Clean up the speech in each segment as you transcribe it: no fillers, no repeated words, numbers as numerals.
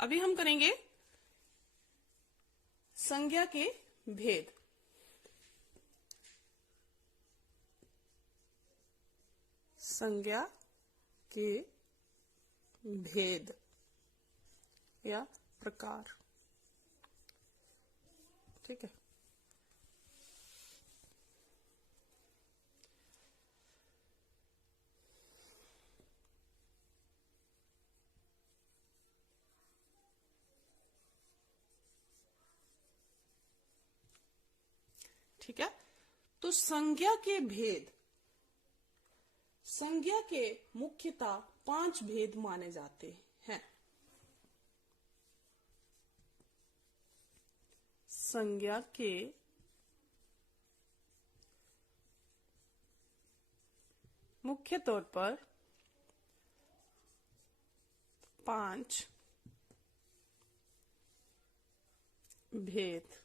अभी हम करेंगे संज्ञा के भेद। संज्ञा के भेद या प्रकार। ठीक है। ठीक है, तो संज्ञा के भेद। संज्ञा के मुख्यतः 5 भेद माने जाते हैं। संज्ञा के मुख्य तौर पर 5 भेद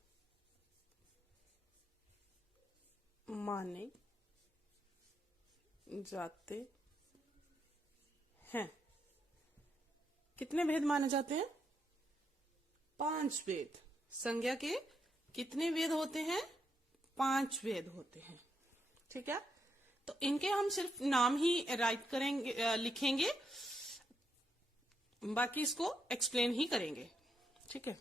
माने जाते हैं। कितने भेद माने जाते हैं? 5 भेद। संज्ञा के कितने भेद होते हैं? 5 भेद होते हैं। ठीक है, तो इनके हम सिर्फ नाम ही राइट करेंगे, लिखेंगे, बाकी इसको एक्सप्लेन ही करेंगे। ठीक है,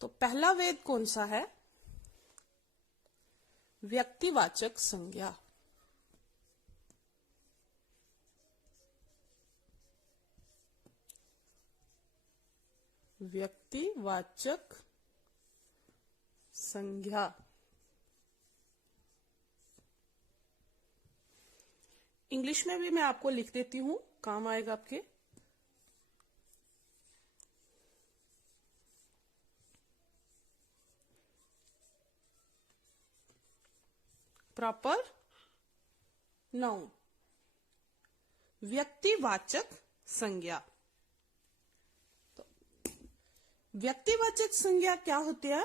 तो पहला भेद कौन सा है? व्यक्तिवाचक संज्ञा। व्यक्तिवाचक संज्ञा। इंग्लिश में भी मैं आपको लिख देती हूं, काम आएगा आपके। प्रॉपर नाउन, व्यक्तिवाचक संज्ञा। तो व्यक्तिवाचक संज्ञा क्या होती है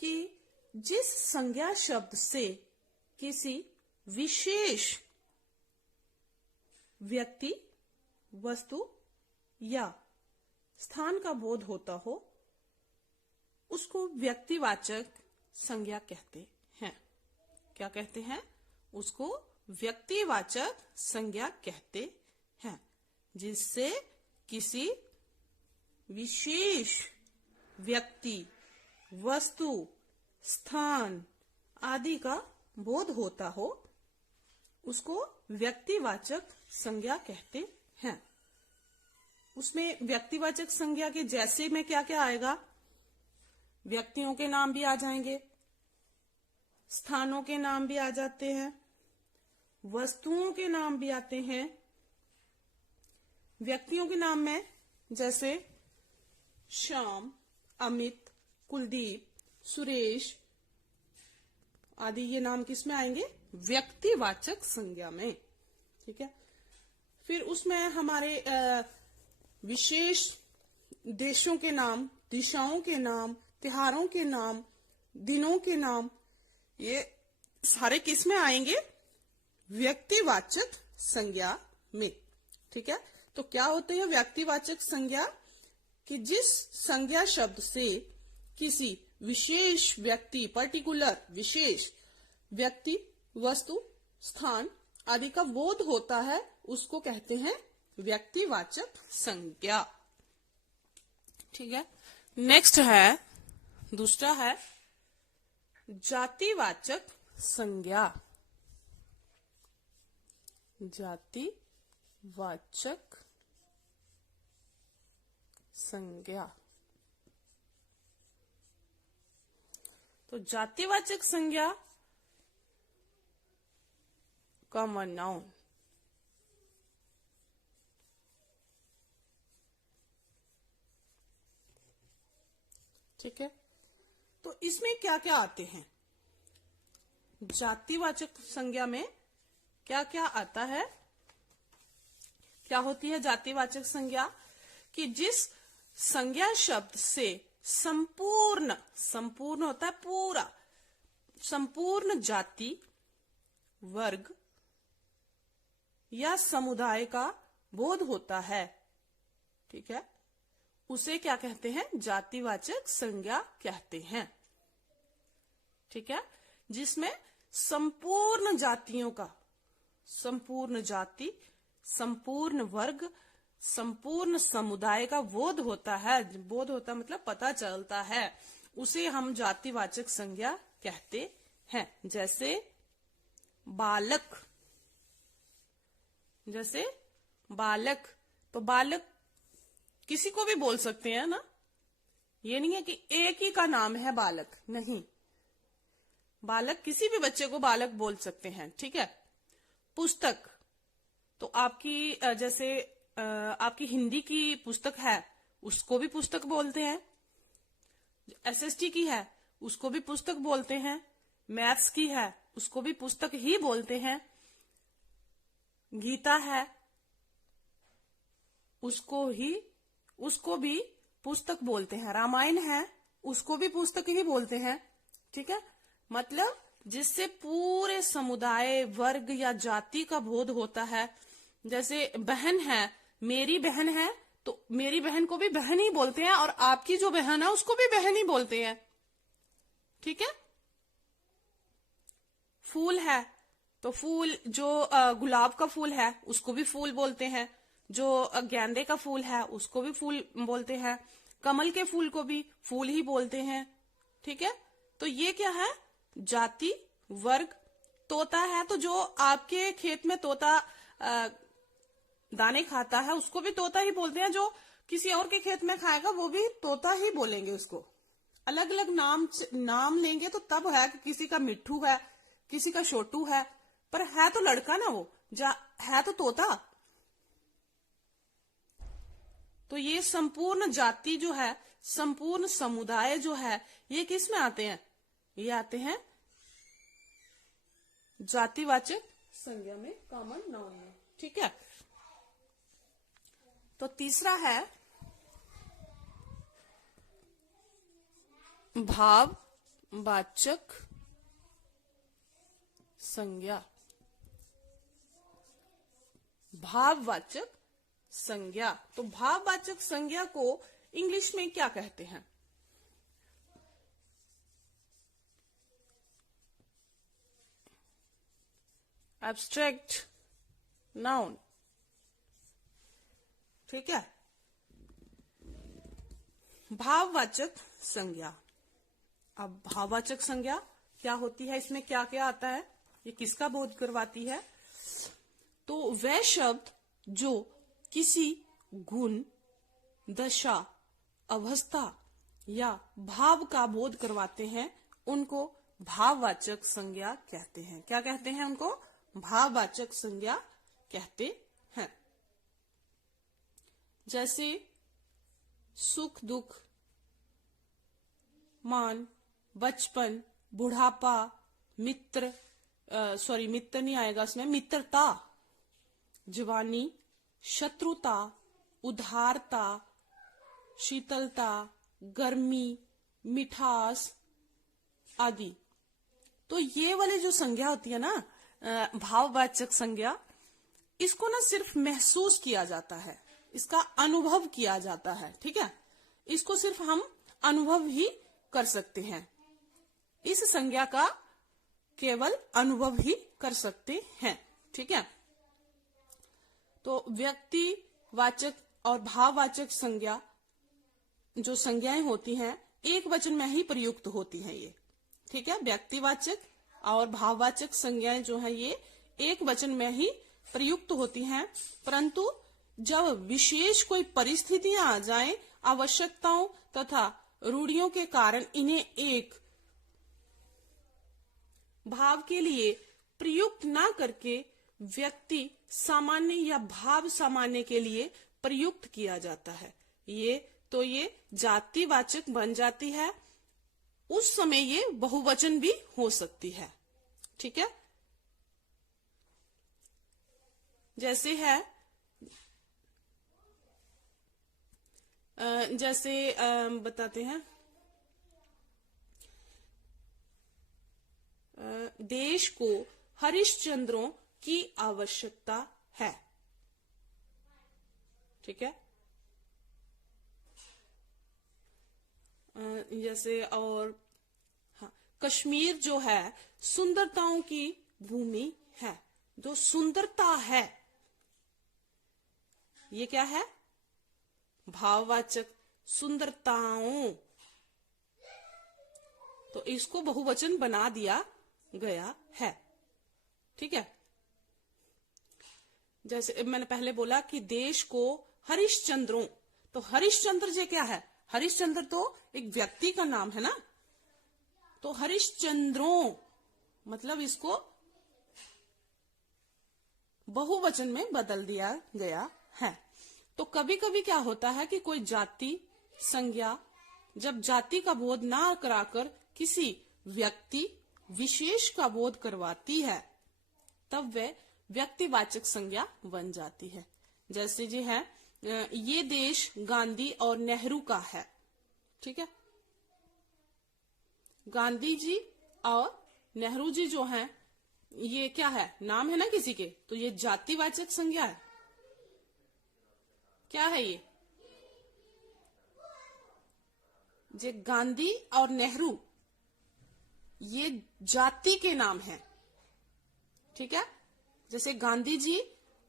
कि जिस संज्ञा शब्द से किसी विशेष व्यक्ति, वस्तु या स्थान का बोध होता हो, उसको व्यक्तिवाचक संज्ञा कहते हैं। क्या कहते हैं? उसको व्यक्तिवाचक संज्ञा कहते हैं, जिससे किसी विशेष व्यक्ति, वस्तु, स्थान आदि का बोध होता हो, उसको व्यक्तिवाचक संज्ञा कहते हैं। उसमें व्यक्तिवाचक संज्ञा के जैसे में क्या क्या आएगा? व्यक्तियों के नाम भी आ जाएंगे, स्थानों के नाम भी आ जाते हैं, वस्तुओं के नाम भी आते हैं। व्यक्तियों के नाम में जैसे श्याम, अमित, कुलदीप, सुरेश आदि, ये नाम किसमें आएंगे? व्यक्तिवाचक संज्ञा में। ठीक है, फिर उसमें हमारे विशेष देशों के नाम, दिशाओं के नाम, त्योहारों के नाम, दिनों के नाम, ये सारे किस में आएंगे? व्यक्तिवाचक संज्ञा में। ठीक है, तो क्या होते हैं व्यक्तिवाचक संज्ञा? कि जिस संज्ञा शब्द से किसी विशेष व्यक्ति, पर्टिकुलर विशेष व्यक्ति, वस्तु, स्थान आदि का बोध होता है, उसको कहते हैं व्यक्तिवाचक संज्ञा। ठीक है, नेक्स्ट है, दूसरा है जातिवाचक संज्ञा। जातिवाचक संज्ञा। तो जातिवाचक संज्ञा कॉमन नाउन। ठीक है, तो इसमें क्या क्या आते हैं? जातिवाचक संज्ञा में क्या क्या आता है? क्या होती है जातिवाचक संज्ञा? कि जिस संज्ञा शब्द से संपूर्ण, संपूर्ण होता है पूरा, संपूर्ण जाति, वर्ग या समुदाय का बोध होता है। ठीक है, उसे क्या कहते हैं? जातिवाचक संज्ञा कहते हैं। ठीक है, जिसमें संपूर्ण जातियों का, संपूर्ण जाति, संपूर्ण वर्ग, संपूर्ण समुदाय का बोध होता है। बोध होता मतलब पता चलता है, उसे हम जातिवाचक संज्ञा कहते हैं। जैसे बालक, जैसे बालक, तो बालक किसी को भी बोल सकते हैं ना, ये नहीं है कि एक ही का नाम है बालक, नहीं, बालक किसी भी बच्चे को बालक बोल सकते हैं। ठीक है। पुस्तक, तो आपकी जैसे आपकी हिंदी की पुस्तक है, उसको भी पुस्तक बोलते हैं। एसएसटी की है, उसको भी पुस्तक बोलते हैं। मैथ्स की है, उसको भी पुस्तक ही बोलते हैं। गीता है, उसको भी पुस्तक बोलते हैं। रामायण है, उसको भी पुस्तक ही बोलते हैं। ठीक है, मतलब जिससे पूरे समुदाय, वर्ग या जाति का बोध होता है। जैसे बहन है, मेरी बहन है, तो मेरी बहन को भी बहन ही बोलते हैं, और आपकी जो बहन है उसको भी बहन ही बोलते हैं। ठीक है। फूल है, तो फूल जो गुलाब का फूल है उसको भी फूल बोलते हैं। जो गेंदे का फूल है उसको भी फूल बोलते हैं। कमल के फूल को भी फूल ही बोलते हैं। ठीक है, तो ये क्या है? जाति, वर्ग। तोता है, तो जो आपके खेत में तोता दाने खाता है उसको भी तोता ही बोलते हैं। जो किसी और के खेत में खाएगा वो भी तोता ही बोलेंगे उसको। अलग अलग नाम लेंगे तो तब है कि किसी का मिट्ठू है, किसी का छोटू है, पर है तो लड़का ना वो, है तो तोता। तो ये संपूर्ण जाति जो है, संपूर्ण समुदाय जो है, ये किस में आते हैं? ये आते हैं जातिवाचक संज्ञा में, कॉमन नाउन में। ठीक है। तो तीसरा है भाववाचक संज्ञा। भाववाचक संज्ञा, तो भाववाचक संज्ञा को इंग्लिश में क्या कहते हैं? Abstract noun. ठीक है। भाववाचक संज्ञा। अब भाववाचक संज्ञा क्या होती है, इसमें क्या क्या आता है, ये किसका बोध करवाती है? तो वह शब्द जो किसी गुण, दशा, अवस्था या भाव का बोध करवाते हैं उनको भाववाचक संज्ञा कहते हैं। क्या कहते हैं उनको? भाववाचक संज्ञा कहते हैं। जैसे सुख, दुख, मान, बचपन, बुढ़ापा, मित्र, मित्र नहीं आएगा इसमें, मित्रता, जवानी, शत्रुता, उदारता, शीतलता, गर्मी, मिठास आदि। तो ये वाली जो संज्ञा होती है ना, भाववाचक संज्ञा, इसको ना सिर्फ महसूस किया जाता है, इसका अनुभव किया जाता है। ठीक है, इसको सिर्फ हम अनुभव ही कर सकते हैं। इस संज्ञा का केवल अनुभव ही कर सकते हैं। ठीक है। तो व्यक्तिवाचक और भाववाचक संज्ञा जो संज्ञाएं होती हैं एक वचन में ही प्रयुक्त होती हैं ये। ठीक है, व्यक्तिवाचक और भाववाचक संज्ञाएं जो है ये एक वचन में ही प्रयुक्त होती हैं, परंतु जब विशेष कोई परिस्थितियां आ जाएं, आवश्यकताओं तथा रूढ़ियों के कारण इन्हें एक भाव के लिए प्रयुक्त ना करके व्यक्ति सामान्य या भाव सामान्य के लिए प्रयुक्त किया जाता है। ये जातिवाचक बन जाती है। उस समय ये बहुवचन भी हो सकती है। ठीक है, जैसे है बताते हैं, देश को हरिश्चंद्रों की आवश्यकता है। ठीक है, जैसे और हाँ, कश्मीर जो है सुंदरताओं की भूमि है। जो सुंदरता है ये क्या है? भाववाचक। सुंदरताओं, तो इसको बहुवचन बना दिया गया है। ठीक है। जैसे मैंने पहले बोला कि देश को हरिश्चंद्रों, तो हरिश्चंद्र जी क्या है? हरिश्चंद्र तो एक व्यक्ति का नाम है ना, तो हरिश्चंद्रों मतलब इसको बहुवचन में बदल दिया गया है। तो कभी कभी क्या होता है कि कोई जाति संज्ञा जब जाति का बोध ना कराकर किसी व्यक्ति विशेष का बोध करवाती है तब वह व्यक्तिवाचक संज्ञा बन जाती है। जैसे जी है ये देश गांधी और नेहरू का है। ठीक है। गांधी जी और नेहरू जी जो हैं ये क्या है? नाम है ना किसी के, तो ये जातिवाचक संज्ञा है। क्या है ये? जे गांधी और नेहरू ये जाति के नाम है। ठीक है। जैसे गांधी जी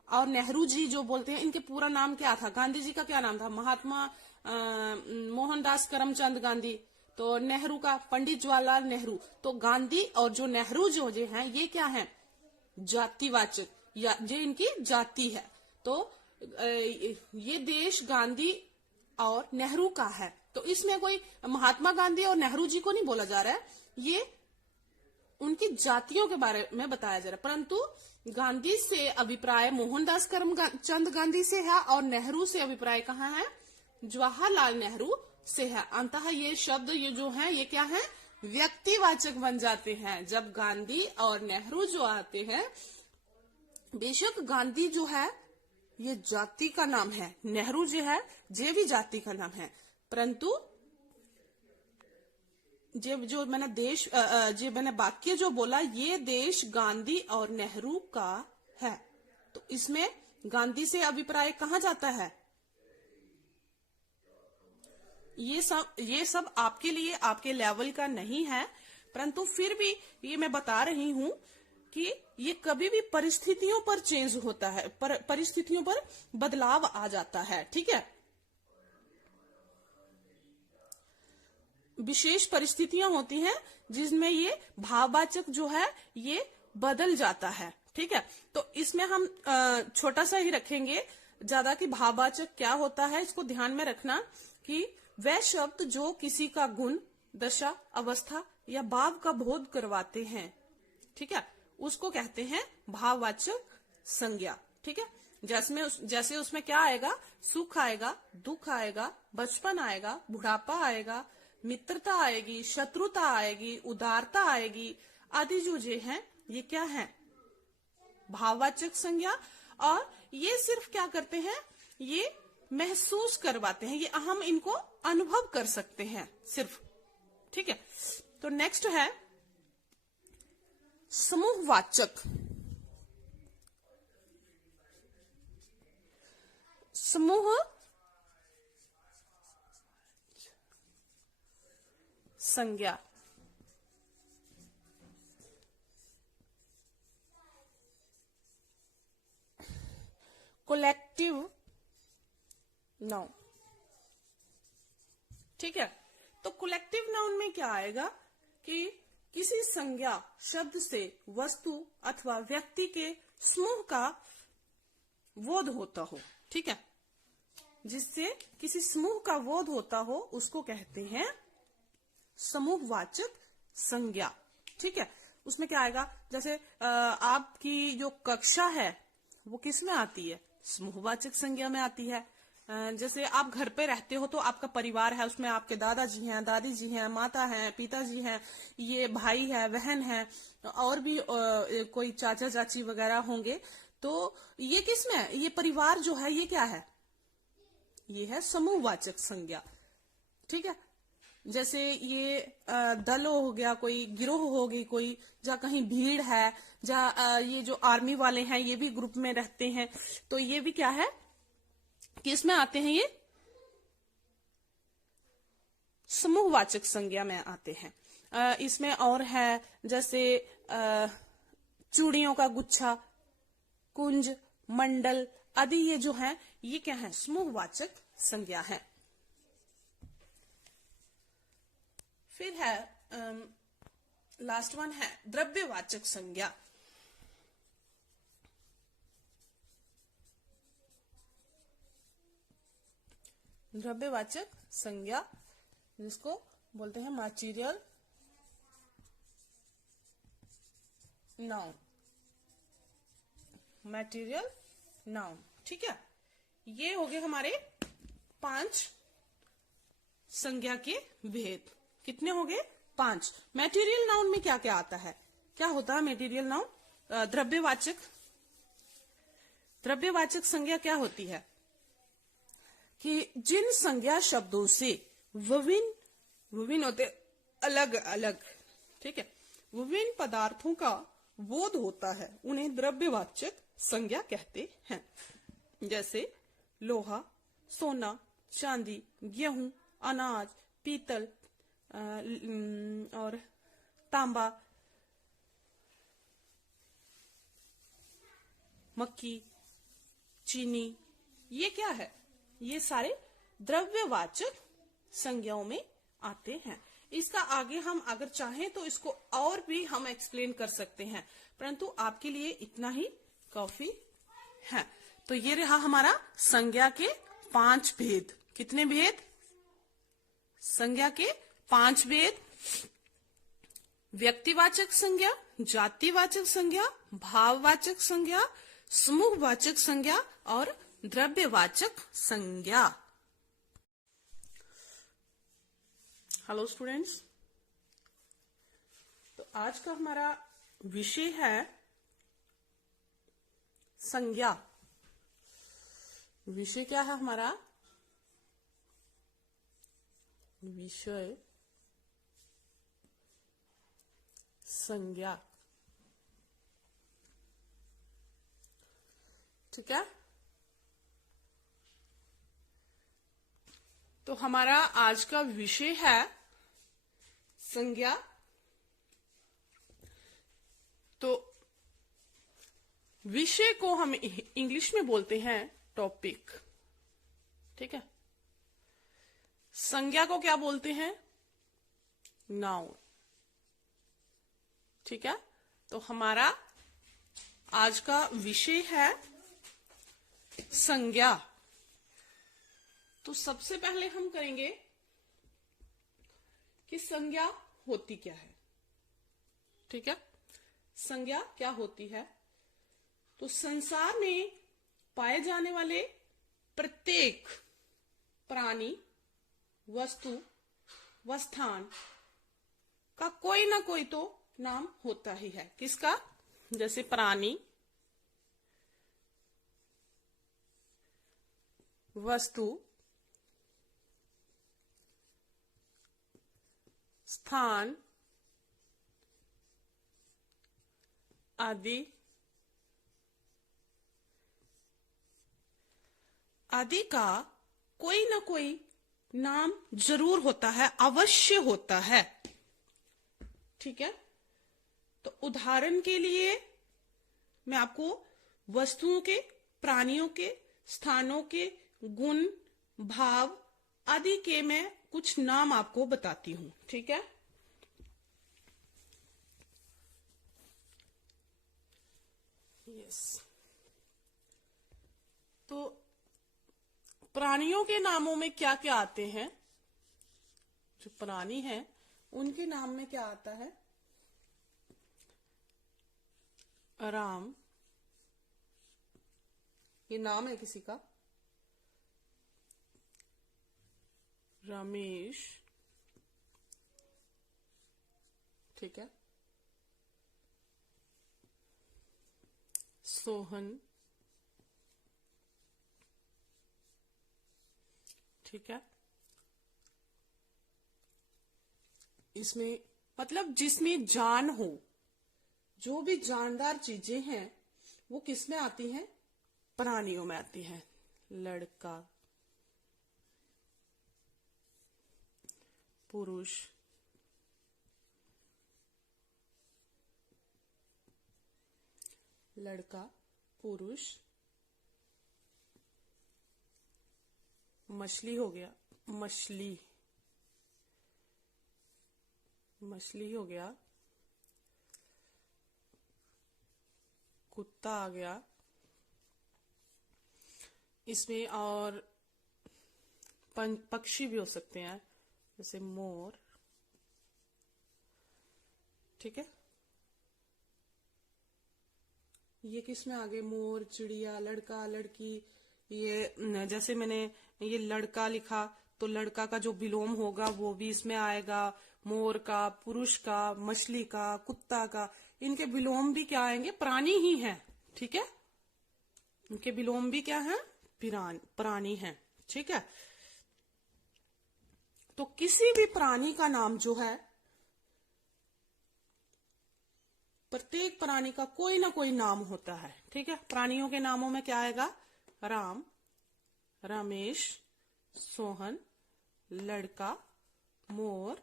और नेहरू जी जो बोलते हैं, इनके पूरा नाम क्या था? गांधी जी का क्या नाम था? महात्मा मोहनदास करमचंद गांधी। तो नेहरू का पंडित जवाहरलाल नेहरू। तो गांधी और जो नेहरू जो हैं ये क्या है? जातिवाचक, या जो इनकी जाति है। तो ये देश गांधी और नेहरू का है। तो इसमें कोई महात्मा गांधी और नेहरू जी को नहीं बोला जा रहा है, ये उनकी जातियों के बारे में बताया जा रहा है। परंतु गांधी से अभिप्राय मोहनदास करमचंद गांधी से है और नेहरू से अभिप्राय कहाँ है? जवाहरलाल नेहरू से है। अंततः ये शब्द ये जो है ये क्या है? व्यक्तिवाचक बन जाते हैं। जब गांधी और नेहरू जो आते हैं, बेशक गांधी जो है ये जाति का नाम है, नेहरू जो है ये भी जाति का नाम है, परंतु जो मैंने जो मैंने वाक्य जो बोला ये देश गांधी और नेहरू का है, तो इसमें गांधी से अभिप्राय कहाँ जाता है? ये सब आपके लिए आपके लेवल का नहीं है, परंतु फिर भी ये मैं बता रही हूं कि ये कभी भी परिस्थितियों पर चेंज होता है, परिस्थितियों पर बदलाव आ जाता है। ठीक है। विशेष परिस्थितियां होती हैं जिसमें ये भाववाचक जो है ये बदल जाता है। ठीक है। तो इसमें हम छोटा सा ही रखेंगे ज्यादा कि भाववाचक क्या होता है, इसको ध्यान में रखना कि वह शब्द जो किसी का गुण, दशा, अवस्था या भाव का बोध करवाते हैं, ठीक है, उसको कहते हैं भाववाचक संज्ञा। ठीक है। जैसे उसमें क्या आएगा? सुख आएगा, दुख आएगा, बचपन आएगा, बुढ़ापा आएगा, मित्रता आएगी, शत्रुता आएगी, उदारता आएगी, आदि जो हैं ये क्या है? भाववाचक संज्ञा। और ये सिर्फ क्या करते हैं? ये महसूस करवाते हैं, ये हम इनको अनुभव कर सकते हैं सिर्फ। ठीक है। तो नेक्स्ट है समूहवाचक। समूह संज्ञा। Collective noun. ठीक है। तो कोलेक्टिव नाउन में क्या आएगा कि किसी संज्ञा शब्द से वस्तु अथवा व्यक्ति के समूह का बोध होता हो। ठीक है। जिससे किसी समूह का बोध होता हो उसको कहते हैं समूहवाचक संज्ञा। ठीक है। उसमें क्या आएगा? जैसे आपकी जो कक्षा है वो किस में आती है? समूहवाचक संज्ञा में आती है। जैसे आप घर पे रहते हो तो आपका परिवार है, उसमें आपके दादाजी हैं, दादी जी हैं, माता हैं, पिताजी हैं, ये भाई है, बहन है, और भी कोई चाचा चाची वगैरह होंगे। तो ये किस में है? ये परिवार जो है ये क्या है? ये है समूहवाचक संज्ञा। ठीक है। जैसे ये दल हो गया, कोई गिरोह हो गई, कोई जहाँ कहीं भीड़ है, जहाँ ये जो आर्मी वाले हैं ये भी ग्रुप में रहते हैं, तो ये भी क्या है? किस में आते हैं? ये समूहवाचक संज्ञा में आते हैं। इसमें और है जैसे चूड़ियों का गुच्छा, कुंज, मंडल आदि, ये जो है ये क्या है, समूहवाचक संज्ञा है। फिर है लास्ट वन है द्रव्यवाचक संज्ञा। द्रव्यवाचक संज्ञा जिसको बोलते हैं मटीरियल नाउन, मटेरियल नाउन। ठीक है, ये हो गए हमारे 5 संज्ञा के भेद। कितने हो गए? 5। मटेरियल नाउन में क्या क्या आता है, क्या होता है मटेरियल नाउन? द्रव्यवाचक संज्ञा क्या होती है कि जिन संज्ञा शब्दों से विभिन्न होते अलग अलग, ठीक है, विभिन्न पदार्थों का बोध होता है, उन्हें द्रव्यवाचक संज्ञा कहते हैं। जैसे लोहा, सोना, चांदी, गेहूं, अनाज, पीतल और तांबा, मक्की, चीनी, ये क्या है, ये सारे द्रव्यवाचक संज्ञाओं में आते हैं। इसका आगे हम अगर चाहें तो इसको और भी हम एक्सप्लेन कर सकते हैं, परंतु आपके लिए इतना ही काफी है। तो ये रहा हमारा संज्ञा के 5 भेद। कितने भेद? संज्ञा के 5 भेद। व्यक्तिवाचक संज्ञा, जातिवाचक संज्ञा, भाववाचक संज्ञा, समूहवाचक संज्ञा और द्रव्यवाचक संज्ञा। हेलो स्टूडेंट्स, तो आज का हमारा विषय है संज्ञा। विषय क्या है हमारा? विषय संज्ञा। ठीक है, तो हमारा आज का विषय है संज्ञा। तो विषय को हम इंग्लिश में बोलते हैं टॉपिक। ठीक है, संज्ञा को क्या बोलते हैं? नाउन। ठीक है, तो हमारा आज का विषय है संज्ञा। तो सबसे पहले हम करेंगे कि संज्ञा होती क्या है। ठीक है, संज्ञा क्या होती है? तो संसार में पाए जाने वाले प्रत्येक प्राणी, वस्तु व स्थान का कोई ना कोई तो नाम होता ही है। किसका? जैसे प्राणी, वस्तु, स्थान आदि का कोई ना कोई नाम जरूर होता है, अवश्य होता है। ठीक है, तो उदाहरण के लिए मैं आपको वस्तुओं के, प्राणियों के, स्थानों के गुण, भाव आदि के मैं कुछ नाम आपको बताती हूं। ठीक है, यस। तो प्राणियों के नामों में क्या क्या आते हैं? जो प्राणी हैं उनके नाम में क्या आता है? राम, ये नाम है किसी का। रमेश, ठीक है, सोहन, ठीक है। इसमें मतलब जिसमें जान हो, जो भी जानदार चीजें हैं वो किस में आती हैं? प्राणियों में आती हैं। लड़का, पुरुष, लड़का, पुरुष, मछली हो गया, मछली, मछली हो गया, कुत्ता आ गया, इसमें और पक्षी भी हो सकते हैं जैसे मोर, ठीक है। ये किस में आ गए, मोर, चिड़िया, लड़का, लड़की। ये जैसे मैंने ये लड़का लिखा तो लड़का का जो विलोम होगा वो भी इसमें आएगा, मोर का, पुरुष का, मछली का, कुत्ता का। इनके विलोम भी क्या आएंगे, प्राणी ही हैं, ठीक है। इनके विलोम भी क्या है, प्राणी हैं, ठीक है। तो किसी भी प्राणी का नाम जो है, प्रत्येक प्राणी का कोई ना कोई नाम होता है, ठीक है। प्राणियों के नामों में क्या आएगा, राम, रमेश, सोहन, लड़का, मोर,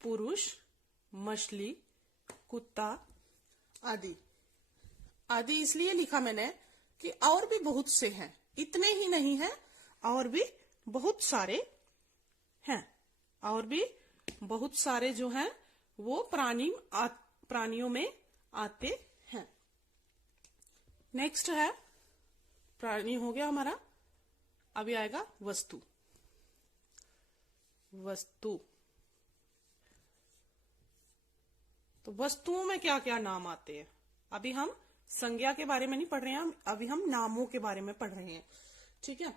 पुरुष, मछली, कुत्ता आदि। आदि इसलिए लिखा मैंने कि और भी बहुत से हैं, इतने ही नहीं हैं, और भी बहुत सारे हैं, और भी बहुत सारे जो हैं वो प्राणियों में आते हैं। नेक्स्ट है, प्राणी हो गया हमारा, अभी आएगा वस्तु। वस्तु, तो वस्तुओं में क्या क्या नाम आते हैं। अभी हम संज्ञा के बारे में नहीं पढ़ रहे हैं, अभी हम नामों के बारे में पढ़ रहे हैं, ठीक है।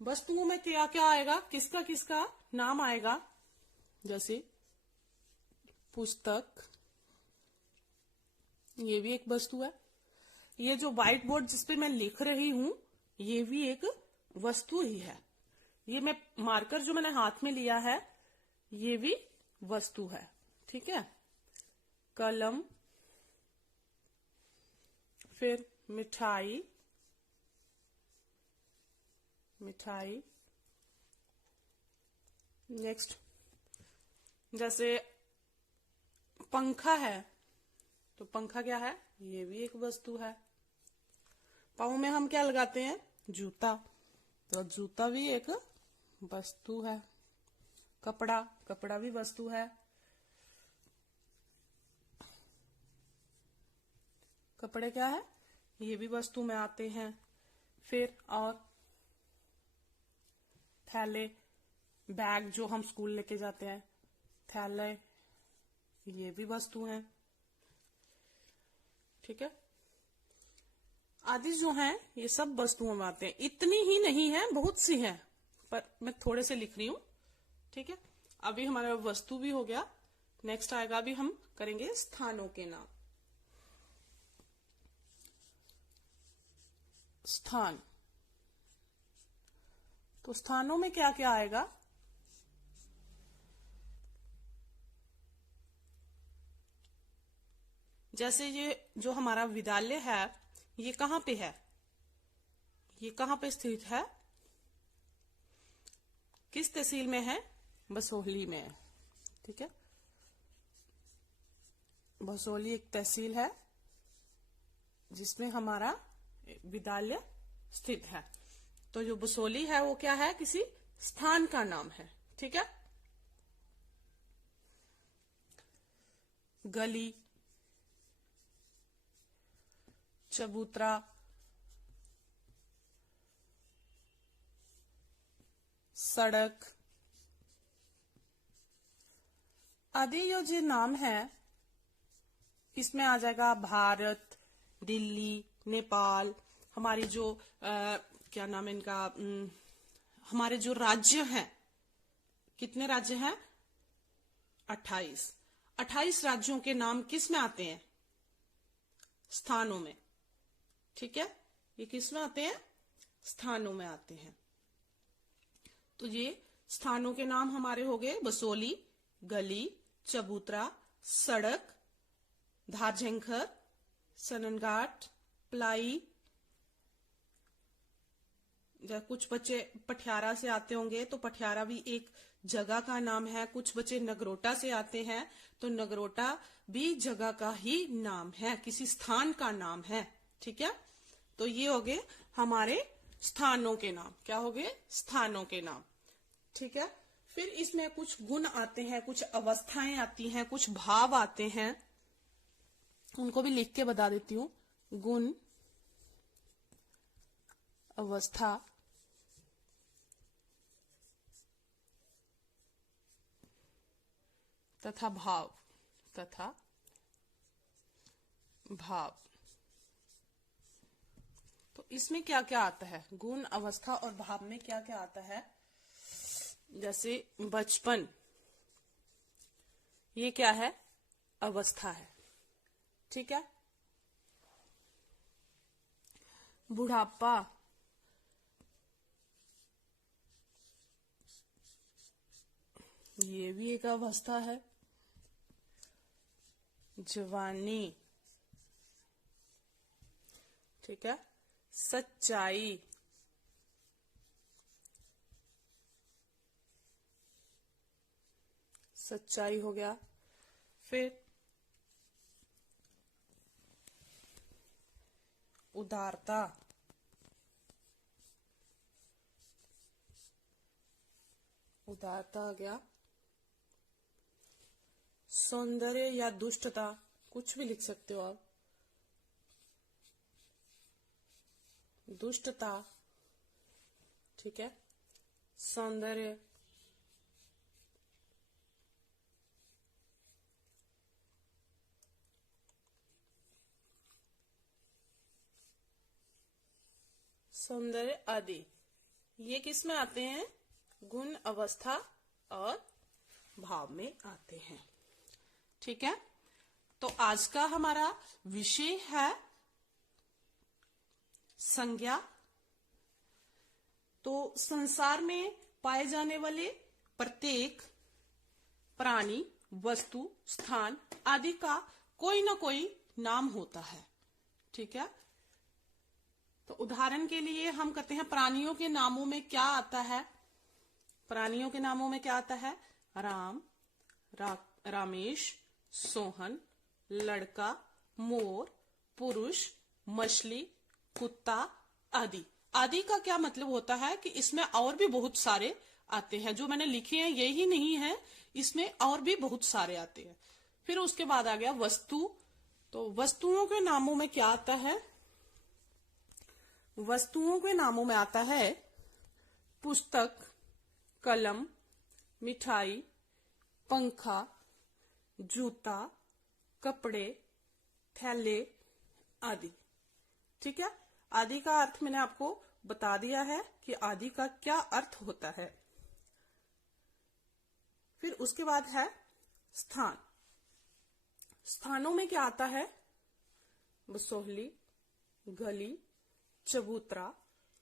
वस्तुओं में क्या क्या आएगा, किसका किसका नाम आएगा, जैसे पुस्तक, ये भी एक वस्तु है। ये जो व्हाइट बोर्ड जिसपे मैं लिख रही हूं ये भी एक वस्तु ही है। ये मैं मार्कर जो मैंने हाथ में लिया है ये भी वस्तु है, ठीक है। कलम, फिर मिठाई, मिठाई। नेक्स्ट जैसे पंखा है, तो पंखा क्या है, ये भी एक वस्तु है। पाँव में हम क्या लगाते हैं, जूता, तो जूता भी एक वस्तु है। कपड़ा, कपड़ा भी वस्तु है। कपड़े क्या है, ये भी वस्तु में आते हैं। फिर और थैले, बैग जो हम स्कूल लेके जाते हैं, थैले, ये भी वस्तु हैं, ठीक है। आदि जो हैं ये सब वस्तुओं में आते हैं। इतनी ही नहीं है, बहुत सी हैं, पर मैं थोड़े से लिख रही हूं, ठीक है। अभी हमारा वस्तु भी हो गया। नेक्स्ट आएगा, अभी हम करेंगे स्थानों के नाम। स्थान, तो स्थानों में क्या क्या आएगा, जैसे ये जो हमारा विद्यालय है ये कहाँ पे है, ये कहाँ पे स्थित है, किस तहसील में है, बसोहली में है, ठीक है। बसोहली एक तहसील है जिसमें हमारा विद्यालय स्थित है। तो जो बसोहली है वो क्या है, किसी स्थान का नाम है, ठीक है। गली, चबूतरा, सड़क आदि ये जो नाम है इसमें आ जाएगा भारत, दिल्ली, नेपाल, हमारी जो क्या नाम है इनका, हमारे जो राज्य हैं, कितने राज्य हैं, 28। 28 राज्यों के नाम किस में आते हैं, स्थानों में, ठीक है। ये किस में आते हैं, स्थानों में आते हैं। तो ये स्थानों के नाम हमारे हो गए बसोहली, गली, चबूतरा, सड़क, धारझंखर, सननघाट, प्लाई, कुछ बच्चे पटियाला से आते होंगे तो पटियाला भी एक जगह का नाम है। कुछ बच्चे नगरोटा से आते हैं तो नगरोटा भी जगह का ही नाम है, किसी स्थान का नाम है। ठीक है, तो ये हो गए हमारे स्थानों के नाम। क्या हो गए? स्थानों के नाम। ठीक है, फिर इसमें कुछ गुण आते हैं, कुछ अवस्थाएं आती हैं, कुछ भाव आते हैं, उनको भी लिख के बता देती हूँ। गुण, अवस्था, तथा भाव, तथा भाव। तो इसमें क्या क्या आता है? गुण, अवस्था और भाव में क्या क्या आता है? जैसे बचपन, ये क्या है? अवस्था है। ठीक है, बुढ़ापा, ये भी एक अवस्था है। जवानी, ठीक है, सच्चाई, सच्चाई हो गया। फिर उदारता, उदारता आ गया। सौंदर्य या दुष्टता, कुछ भी लिख सकते हो आप। दुष्टता, ठीक है, सौंदर्य, सौंदर्य आदि, ये किस में आते हैं? गुण, अवस्था और भाव में आते हैं। ठीक है, तो आज का हमारा विषय है संज्ञा। तो संसार में पाए जाने वाले प्रत्येक प्राणी, वस्तु, स्थान आदि का कोई ना कोई नाम होता है। ठीक है, तो उदाहरण के लिए हम करते हैं, प्राणियों के नामों में क्या आता है? प्राणियों के नामों में क्या आता है? राम, रामेश, सोहन, लड़का, मोर, पुरुष, मछली, कुत्ता आदि। आदि का क्या मतलब होता है कि इसमें और भी बहुत सारे आते हैं, जो मैंने लिखे हैं यही नहीं है, इसमें और भी बहुत सारे आते हैं। फिर उसके बाद आ गया वस्तु। तो वस्तुओं के नामों में क्या आता है? वस्तुओं के नामों में आता है पुस्तक, कलम, मिठाई, पंखा, जूता, कपड़े, थैले आदि। ठीक है, आदि का अर्थ मैंने आपको बता दिया है कि आदि का क्या अर्थ होता है। फिर उसके बाद है स्थान। स्थानों में क्या आता है? बसोहली, गली, चबूतरा,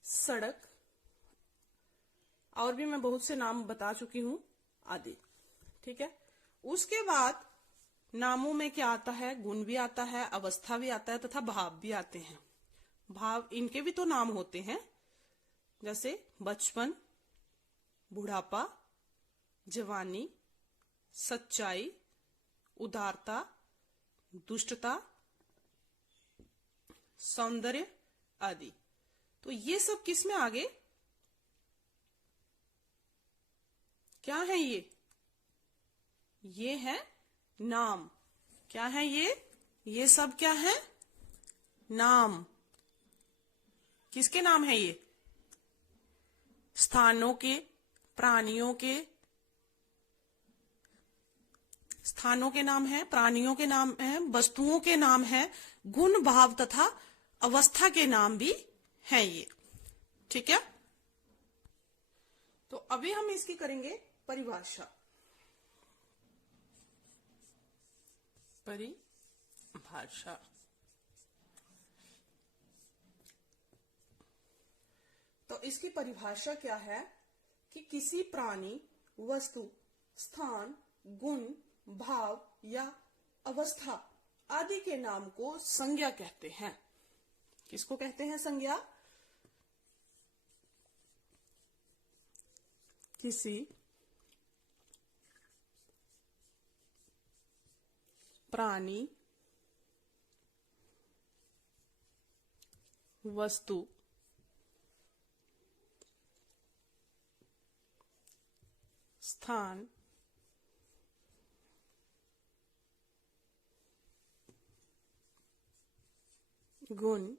सड़क, और भी मैं बहुत से नाम बता चुकी हूं आदि। ठीक है, उसके बाद नामों में क्या आता है? गुण भी आता है, अवस्था भी आता है तथा भाव भी आते हैं। भाव, इनके भी तो नाम होते हैं, जैसे बचपन, बुढ़ापा, जवानी, सच्चाई, उदारता, दुष्टता, सौंदर्य आदि। तो ये सब किस में आ गए? क्या है ये? ये है नाम। क्या है ये? ये सब क्या है? नाम। किसके नाम है ये? स्थानों के, प्राणियों के, स्थानों के नाम है, प्राणियों के नाम है, वस्तुओं के नाम है, गुण, भाव तथा अवस्था के नाम भी है ये। ठीक है, तो अभी हम इसकी करेंगे परिभाषा। परिभाषा, तो इसकी परिभाषा क्या है कि किसी प्राणी, वस्तु, स्थान, गुण, भाव या अवस्था आदि के नाम को संज्ञा कहते हैं। किसको कहते हैं? संज्ञा। किसी प्राणी, वस्तु, स्थान, गुण,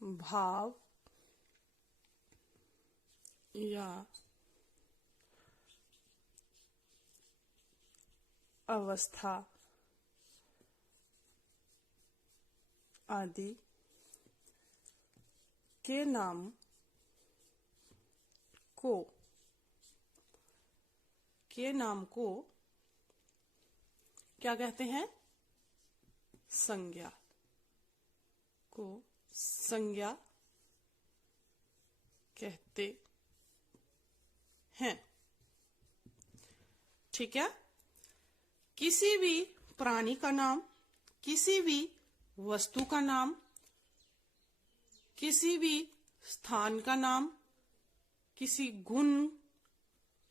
भाव या अवस्था आदि के नाम को क्या कहते हैं? संज्ञा। को संज्ञा कहते हैं। ठीक है। किसी भी प्राणी का नाम, किसी भी वस्तु का नाम, किसी भी स्थान का नाम, किसी गुण,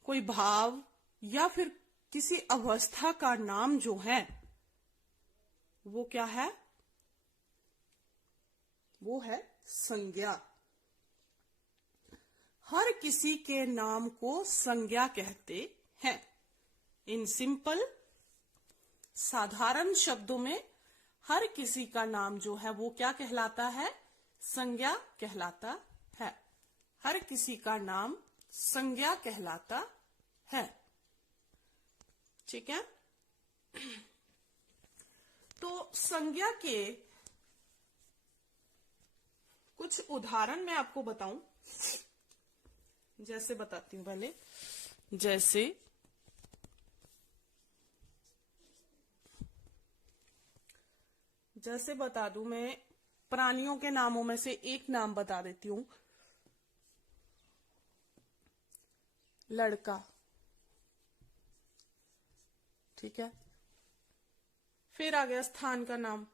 कोई भाव या फिर किसी अवस्था का नाम जो है वो क्या है? वो है संज्ञा। हर किसी के नाम को संज्ञा कहते हैं। इन सिंपल, साधारण शब्दों में हर किसी का नाम जो है वो क्या कहलाता है? संज्ञा कहलाता है। हर किसी का नाम संज्ञा कहलाता है। ठीक है। तो संज्ञा के कुछ उदाहरण मैं आपको बताऊं। जैसे बताती हूं पहले। जैसे बता दूं, मैं प्राणियों के नामों में से एक नाम बता देती हूं। लड़का। ठीक है। फिर आ गया स्थान का नाम।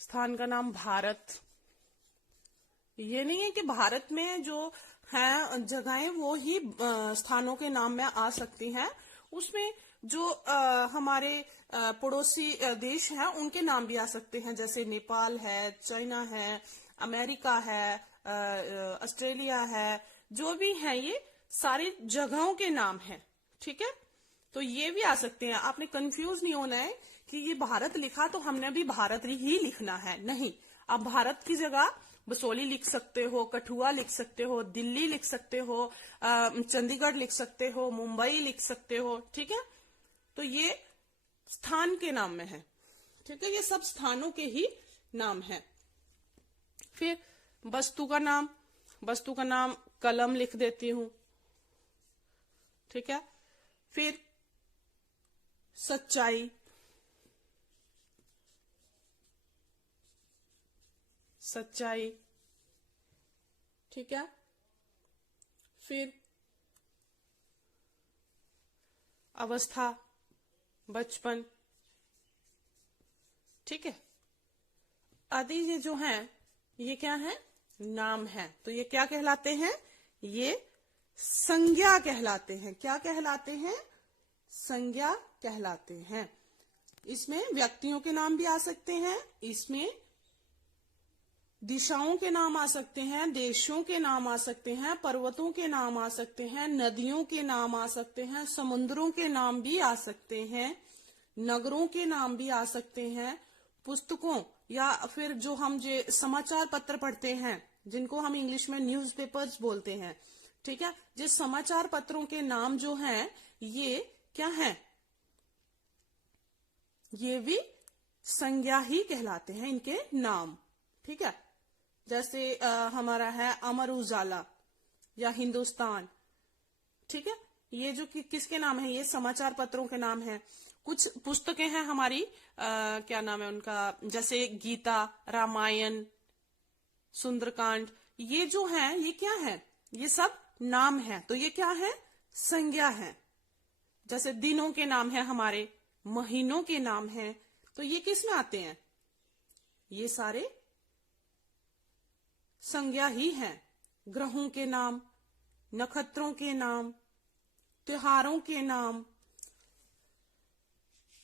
स्थान का नाम भारत। ये नहीं है कि भारत में जो है जगहें वो ही स्थानों के नाम में आ सकती हैं। उसमें जो हमारे पड़ोसी देश हैं उनके नाम भी आ सकते हैं। जैसे नेपाल है, चाइना है, अमेरिका है, ऑस्ट्रेलिया है, जो भी है ये सारी जगहों के नाम हैं। ठीक है। तो ये भी आ सकते हैं। आपने कंफ्यूज नहीं होना है कि ये भारत लिखा तो हमने भी भारत ही लिखना है, नहीं। आप भारत की जगह बसोली लिख सकते हो, कठुआ लिख सकते हो, दिल्ली लिख सकते हो, चंडीगढ़ लिख सकते हो, मुंबई लिख सकते हो। ठीक है। तो ये स्थान के नाम में है। ठीक है। ये सब स्थानों के ही नाम है। फिर वस्तु का नाम। वस्तु का नाम कलम लिख देती हूं। ठीक है। फिर सच्चाई। सच्चाई। ठीक है। फिर अवस्था, बचपन। ठीक है। आदि ये जो हैं ये क्या है? नाम है। तो ये क्या कहलाते हैं? ये संज्ञा कहलाते हैं। क्या कहलाते हैं? संज्ञा कहलाते हैं। इसमें व्यक्तियों के नाम भी आ सकते हैं, इसमें दिशाओं के नाम आ सकते हैं, देशों के नाम आ सकते हैं, पर्वतों के नाम आ सकते हैं, नदियों के नाम आ सकते हैं, समुद्रों के नाम भी आ सकते हैं, नगरों के नाम भी आ सकते हैं, पुस्तकों या फिर जो हम जो समाचार पत्र पढ़ते हैं जिनको हम इंग्लिश में न्यूज़पेपर्स बोलते हैं। ठीक है। जो समाचार पत्रों के नाम जो हैं ये क्या है? ये भी संज्ञा ही कहलाते हैं, इनके नाम। ठीक है। जैसे हमारा है अमर उजाला या हिंदुस्तान। ठीक है। ये जो किसके नाम है? ये समाचार पत्रों के नाम है। कुछ पुस्तकें हैं हमारी, क्या नाम है उनका? जैसे गीता, रामायण, सुंदरकांड। ये जो है ये क्या है? ये सब नाम है। तो ये क्या है? संज्ञा है। जैसे दिनों के नाम है हमारे, महीनों के नाम है। तो ये किस में आते हैं? ये सारे संज्ञा ही हैं। ग्रहों के नाम, नक्षत्रों के नाम, त्योहारों के नाम,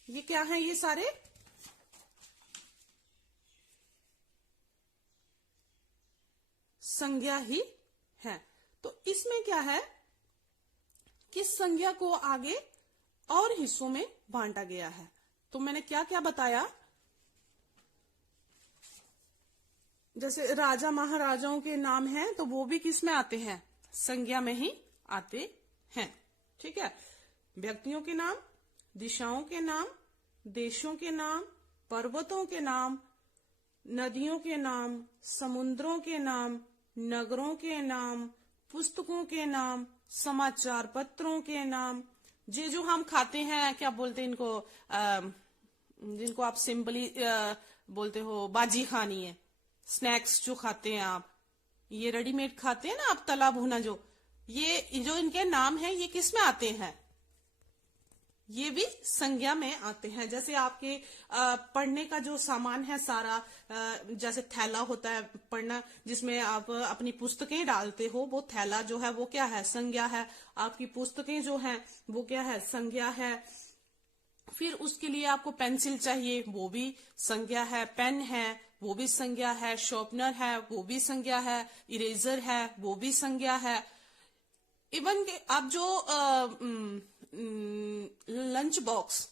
ये क्या है? ये सारे संज्ञा ही है। तो इसमें क्या है कि संज्ञा को आगे और हिस्सों में बांटा गया है। तो मैंने क्या क्या बताया, जैसे राजा महाराजाओं के नाम हैं तो वो भी किस में आते हैं? संज्ञा में ही आते हैं। ठीक है। व्यक्तियों के नाम, दिशाओं के नाम, देशों के नाम, पर्वतों के नाम, नदियों के नाम, समुद्रों के नाम, नगरों के नाम, पुस्तकों के नाम, समाचार पत्रों के नाम, ये जो हम खाते हैं, क्या बोलते हैं इनको, जिनको आप सिंपली बोलते हो बाजी खानी है, स्नैक्स जो खाते हैं आप, ये रेडीमेड खाते हैं ना आप, तला भुना, ये जो इनके नाम है ये किस में आते हैं? ये भी संज्ञा में आते हैं। जैसे आपके पढ़ने का जो सामान है सारा, जैसे थैला होता है पढ़ना, जिसमें आप अपनी पुस्तकें डालते हो, वो थैला जो है वो क्या है? संज्ञा है। आपकी पुस्तकें जो हैं वो क्या है? संज्ञा है। फिर उसके लिए आपको पेंसिल चाहिए, वो भी संज्ञा है। पेन है, वो भी संज्ञा है। शार्पनर है, वो भी संज्ञा है। इरेजर है, वो भी संज्ञा है। इवन के आप जो लंच बॉक्स,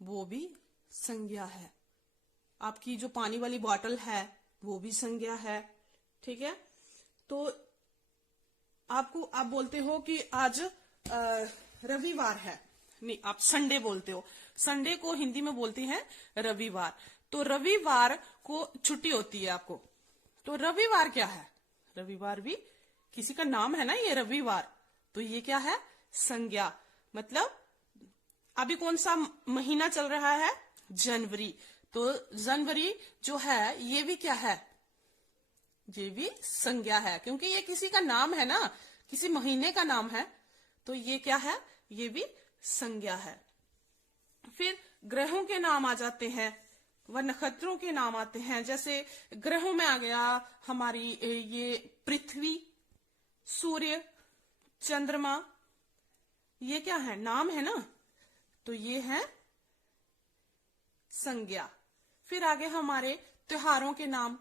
वो भी संज्ञा है। आपकी जो पानी वाली बॉटल है वो भी संज्ञा है। ठीक है। तो आप बोलते हो कि आज रविवार है, नहीं आप संडे बोलते हो, संडे को हिंदी में बोलते हैं रविवार। तो रविवार को छुट्टी होती है आपको, तो रविवार क्या है? रविवार भी किसी का नाम है ना, ये रविवार, तो ये क्या है? संज्ञा। मतलब अभी कौन सा महीना चल रहा है? जनवरी। तो जनवरी जो है ये भी क्या है? ये भी संज्ञा है, क्योंकि ये किसी का नाम है ना, किसी महीने का नाम है, तो ये क्या है? ये भी संज्ञा है। फिर ग्रहों के नाम आ जाते हैं, व नक्षत्रों के नाम आते हैं। जैसे ग्रहों में आ गया हमारी ये पृथ्वी, सूर्य, चंद्रमा, ये क्या है? नाम है ना, तो ये है संज्ञा। फिर आगे हमारे त्योहारों के नाम,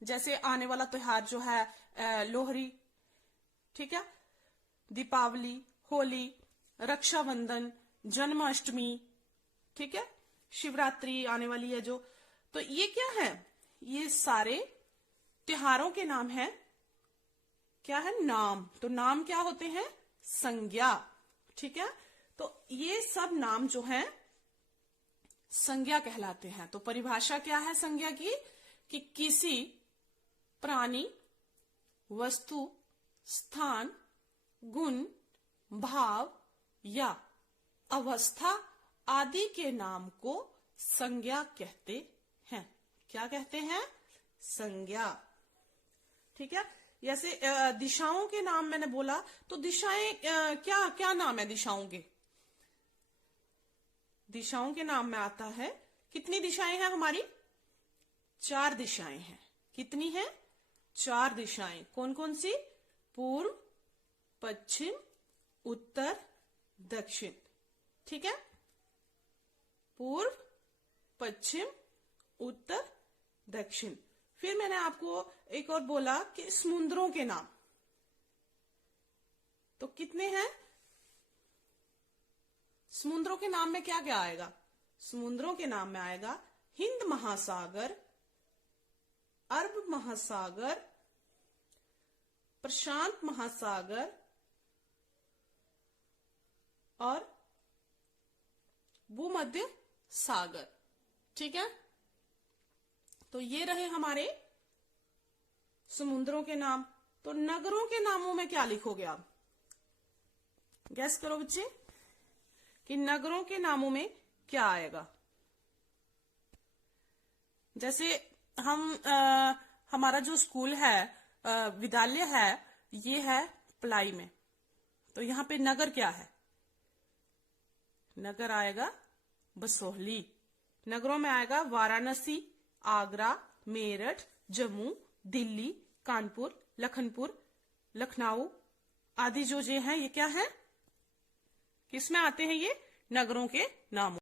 जैसे आने वाला त्योहार जो है लोहड़ी, ठीक है, दीपावली, होली, रक्षाबंधन, जन्माष्टमी, ठीक है, शिवरात्रि आने वाली है जो, तो ये क्या है? ये सारे त्योहारों के नाम है। क्या है? नाम। तो नाम क्या होते हैं? संज्ञा। ठीक है। तो ये सब नाम जो हैं संज्ञा कहलाते हैं। तो परिभाषा क्या है संज्ञा की? कि किसी प्राणी, वस्तु, स्थान, गुण, भाव या अवस्था आदि के नाम को संज्ञा कहते हैं। क्या कहते हैं? संज्ञा। ठीक है। जैसे दिशाओं के नाम मैंने बोला, तो दिशाएं क्या क्या नाम है दिशाओं के? दिशाओं के नाम में आता है, कितनी दिशाएं हैं हमारी? 4 दिशाएं हैं। कितनी हैं? 4 दिशाएं। कौन कौन सी? पूर्व, पश्चिम, उत्तर, दक्षिण। ठीक है। पूर्व, पश्चिम, उत्तर, दक्षिण। फिर मैंने आपको एक और बोला कि समुद्रों के नाम, तो कितने हैं? समुद्रों के नाम में क्या क्या आएगा? समुद्रों के नाम में आएगा हिंद महासागर, अरब महासागर, प्रशांत महासागर और भूमध्य सागर। ठीक है। तो ये रहे हमारे समुद्रों के नाम। तो नगरों के नामों में क्या लिखोगे आप? गैस करो बच्चे कि नगरों के नामों में क्या आएगा। जैसे हमारा जो स्कूल है, विद्यालय है, ये है पलाई में, तो यहां पे नगर क्या है? नगर आएगा बसोहली। नगरों में आएगा वाराणसी, आगरा, मेरठ, जम्मू, दिल्ली, कानपुर, लखनपुर, लखनऊ आदि जो ये हैं ये क्या है, किसमें आते हैं, ये नगरों के नामों।